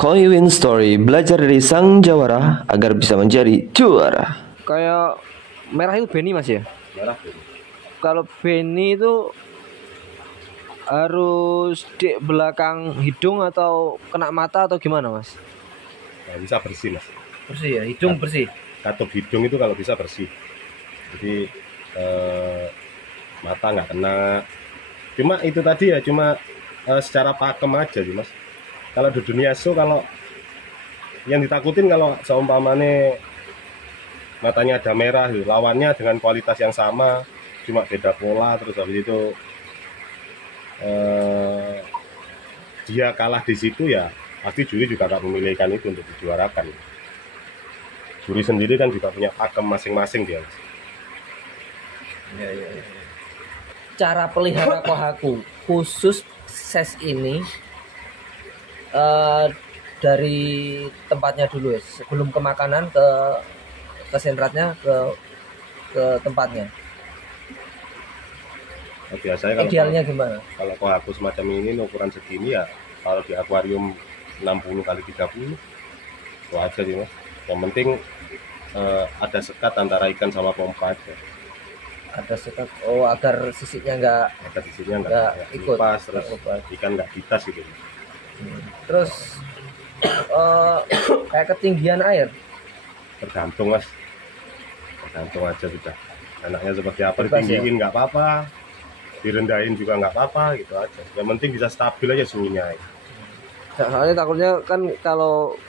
Koi Win Story, belajar dari sang jawara agar bisa menjadi juara. Kayak merah itu Benny mas ya? Merah ini. Kalau Benny itu harus di belakang hidung atau kena mata atau gimana mas? Nah, bisa bersih mas. Bersih ya, hidung bersih. Katup hidung itu kalau bisa bersih. Jadi mata nggak kena. Cuma itu tadi ya, cuma secara pakem aja sih mas. Kalau di dunia show, kalau yang ditakutin kalau seumpamanya matanya ada merah, lawannya dengan kualitas yang sama, cuma beda pola, terus habis itu dia kalah di situ ya, pasti juri juga akan memilihkan itu untuk dijuarakan. Juri sendiri kan juga punya pakem masing-masing dia. Ya. Cara pelihara kohaku khusus ses ini dari tempatnya dulu ya, sebelum ke makanan ke senratnya ke tempatnya. Nah, biasanya kalau idealnya gimana? Kalau kohaku semacam ini ukuran segini ya, kalau di akuarium 60 kali 30 itu aja sih mas. Yang penting ada sekat antara ikan sama pompa aja. Ada sekat, agar sisiknya nggak ikut pas, terus ikan nggak ditas gitu. Terus kayak ketinggian air Tergantung mas, tergantung aja sudah anaknya seperti apa. Bebas ditinggiin nggak apa-apa, direndahin juga nggak apa-apa, gitu aja. Yang penting bisa stabil aja suhunya. Soalnya takutnya kan kalau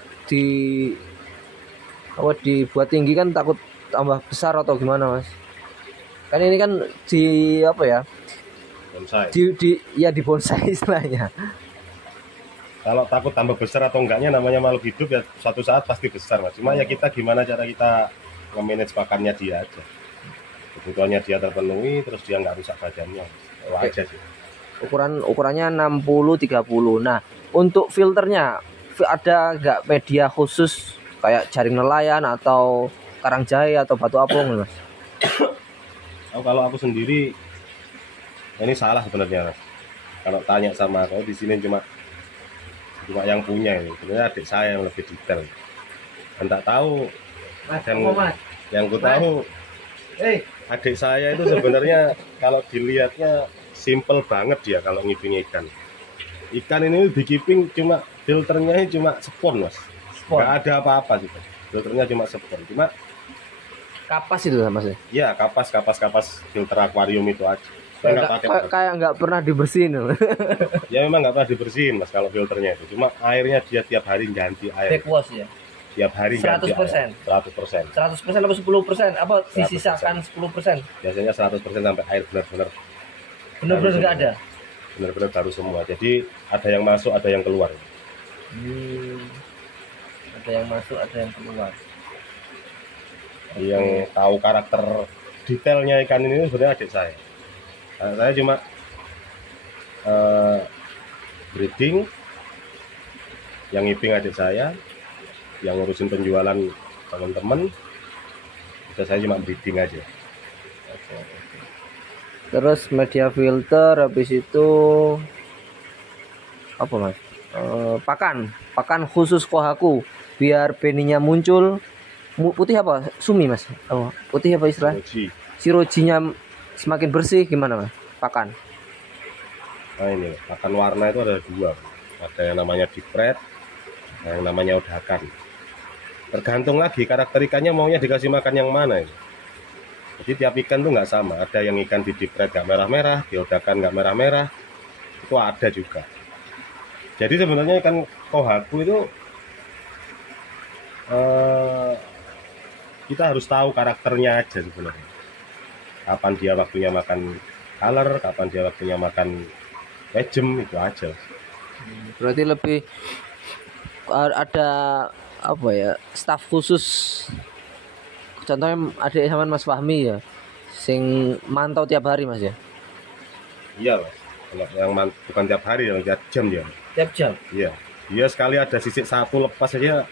dibuat tinggi kan takut tambah besar atau gimana mas? Kan ini kan Bonsai. Di bonsai istilahnya. Kalau takut tambah besar atau enggaknya, namanya makhluk hidup ya, suatu saat pasti besar mas. Cuma ya kita gimana cara kita nge-manage pakannya dia aja. Kebutuhannya dia terpenuhi, terus dia nggak rusak badannya. Itu aja sih. Ukurannya 60-30. Nah, untuk filternya ada nggak media khusus kayak jaring nelayan atau karang jahe atau batu apung mas? Kalau aku sendiri ini salah sebenarnya mas. Kalau tanya sama aku di sini cuma yang punya ini, sebenarnya adik saya yang lebih detail. Dan tak tahu, yang ku tahu adik saya itu sebenarnya kalau dilihatnya simple banget dia kalau ngiping ikan. Ikan ini di keeping cuma filternya cuma spon mas, nggak ada apa-apa sih. Filternya cuma spon, cuma kapas itu mas ya? Iya, kapas filter akuarium itu aja. Kayak nggak pernah dibersihin. Ya memang nggak pernah dibersihin mas kalau filternya itu. Cuma airnya dia tiap hari ganti air. Backwash ya? Tiap hari 100%. ganti air. 100%. 100% atau 10%? Apa disisakan 10%? Biasanya 100% sampai air benar-benar nggak ada? Benar-benar baru semua. Jadi ada yang masuk, ada yang keluar. Ada yang masuk, ada yang keluar. Yang tahu karakter detailnya ikan ini sebenarnya adik saya. Nah, saya cuma breeding, yang ngiping adik saya, yang ngurusin penjualan teman-teman. Saya cuma breeding aja. Terus media filter, habis itu apa mas? Pakan khusus kohaku biar beninya muncul. Putih apa? Sumi mas? Putih apa istilah? Sirojinya semakin bersih gimana mas? Pakan. Nah ini pakan warna itu ada dua. Ada yang namanya deep red, yang namanya udakan. Tergantung lagi karakter ikannya maunya dikasih makan yang mana ini. Jadi tiap ikan tuh nggak sama. Ada yang ikan di deep red nggak merah-merah, di udakan nggak merah-merah. Itu ada juga. Jadi sebenarnya ikan kohaku itu kita harus tahu karakternya aja sebenarnya. Kapan dia waktunya makan color, kapan dia waktunya makan lejem, itu aja. Berarti lebih ada apa ya, staf khusus. Contohnya adik sama Mas Fahmi ya, sing mantau tiap hari mas ya? Iya mas, kalau yang bukan tiap hari, yang tiap jam dia. Tiap jam? Iya, dia sekali ada sisik satu lepas aja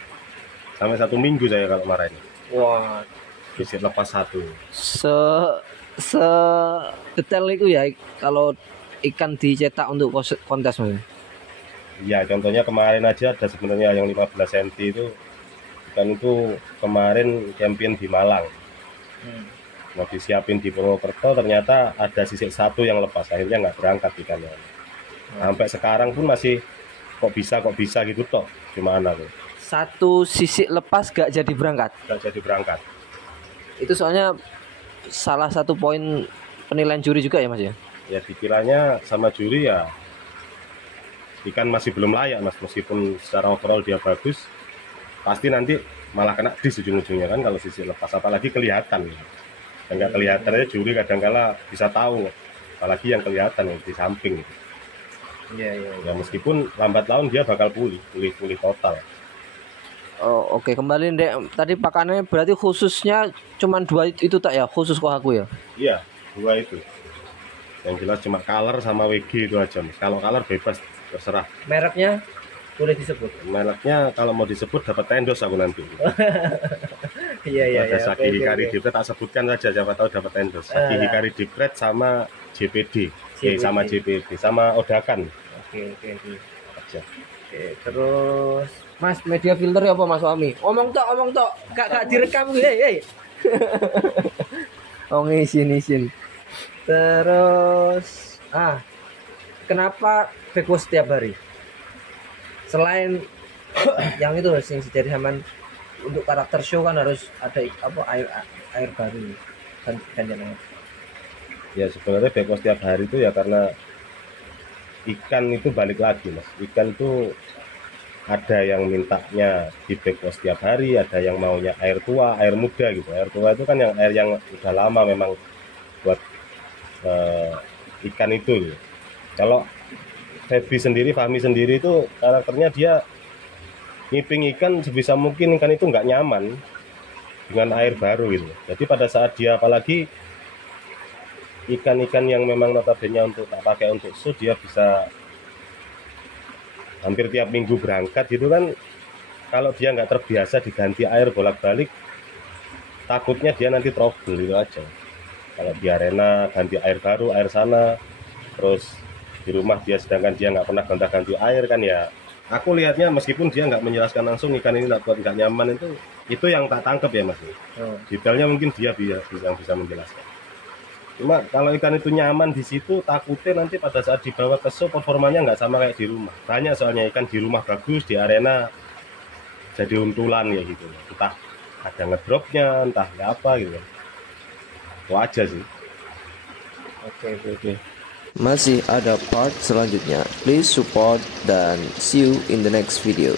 sampai 1 minggu saya kalau marahin. Wah, sisik lepas satu. Se detail itu ya kalau ikan dicetak untuk kontes mas? Ya contohnya kemarin aja ada sebenarnya yang 15 cm itu ikan itu kemarin champion di Malang. Mau disiapin di Purwokerto, ternyata ada sisik satu yang lepas, akhirnya nggak berangkat ikannya. Sampai sekarang pun masih kok bisa gitu toh, cuma anak tuh. Satu sisik lepas gak jadi berangkat. Nggak jadi berangkat. Itu soalnya salah satu poin penilaian juri juga ya Mas ya. Ya dikiranya sama juri ya ikan masih belum layak Mas, meskipun secara overall dia bagus, pasti nanti malah kena dis ujung-ujungnya kan kalau sisik lepas, apalagi kelihatan. Dan nggak kelihatan aja juri kadang-kala bisa tahu, apalagi yang kelihatan di samping. Iya. Ya meskipun lambat laun dia bakal pulih total. Oh, oke. Kembali Dek, tadi pakannya berarti khususnya cuman 2 itu tak ya, khusus kohaku ya? Iya, 2 itu. Yang jelas cuma color sama WG itu aja Mas. Kalau color bebas, terserah. Mereknya boleh disebut? Mereknya kalau mau disebut dapat tendos aku nanti. Iya. Ada Saki Hikari Deep Red, tak sebutkan saja, siapa tahu dapat endorse. Saki Hikari Deep Red sama JPD. Sama JPD, sama Odakan. Oke. Aja. Oke, terus Mas, media filter ya apa Mas Wami? Omong tok, gak direkam gue, hei. Oh ngisin. Terus kenapa beko setiap hari? Selain yang itu yang jadi zaman untuk karakter show kan harus ada air baru kan air. Ya sebenarnya beko setiap hari itu ya karena ikan itu balik lagi Mas. Ikan itu ada yang mintanya di beko setiap hari, ada yang maunya air tua, air muda gitu. Air tua itu kan yang air yang udah lama memang buat ikan itu gitu. Kalau Fahmi sendiri itu karakternya dia ngiping ikan sebisa mungkin ikan itu nggak nyaman dengan air baru gitu. Jadi pada saat dia apalagi ikan-ikan yang memang notabene untuk tak pakai untuk show, dia bisa hampir tiap minggu berangkat gitu kan. Kalau dia nggak terbiasa diganti air bolak-balik, takutnya dia nanti trouble gitu aja. Kalau di arena ganti air baru, air sana, terus di rumah dia sedangkan dia nggak pernah ganti air kan ya. Aku lihatnya meskipun dia nggak menjelaskan langsung ikan ini nggak nyaman, itu yang tak tangkep ya Mas. Detailnya mungkin dia yang bisa menjelaskan. Cuma kalau ikan itu nyaman di situ, takutnya nanti pada saat dibawa ke show performanya nggak sama kayak di rumah. Banyak soalnya ikan di rumah bagus, di arena jadi untulan ya gitu. Entah ada ngedropnya, entah apa gitu. Itu aja sih. Oke. Masih ada part selanjutnya. Please support dan see you in the next video.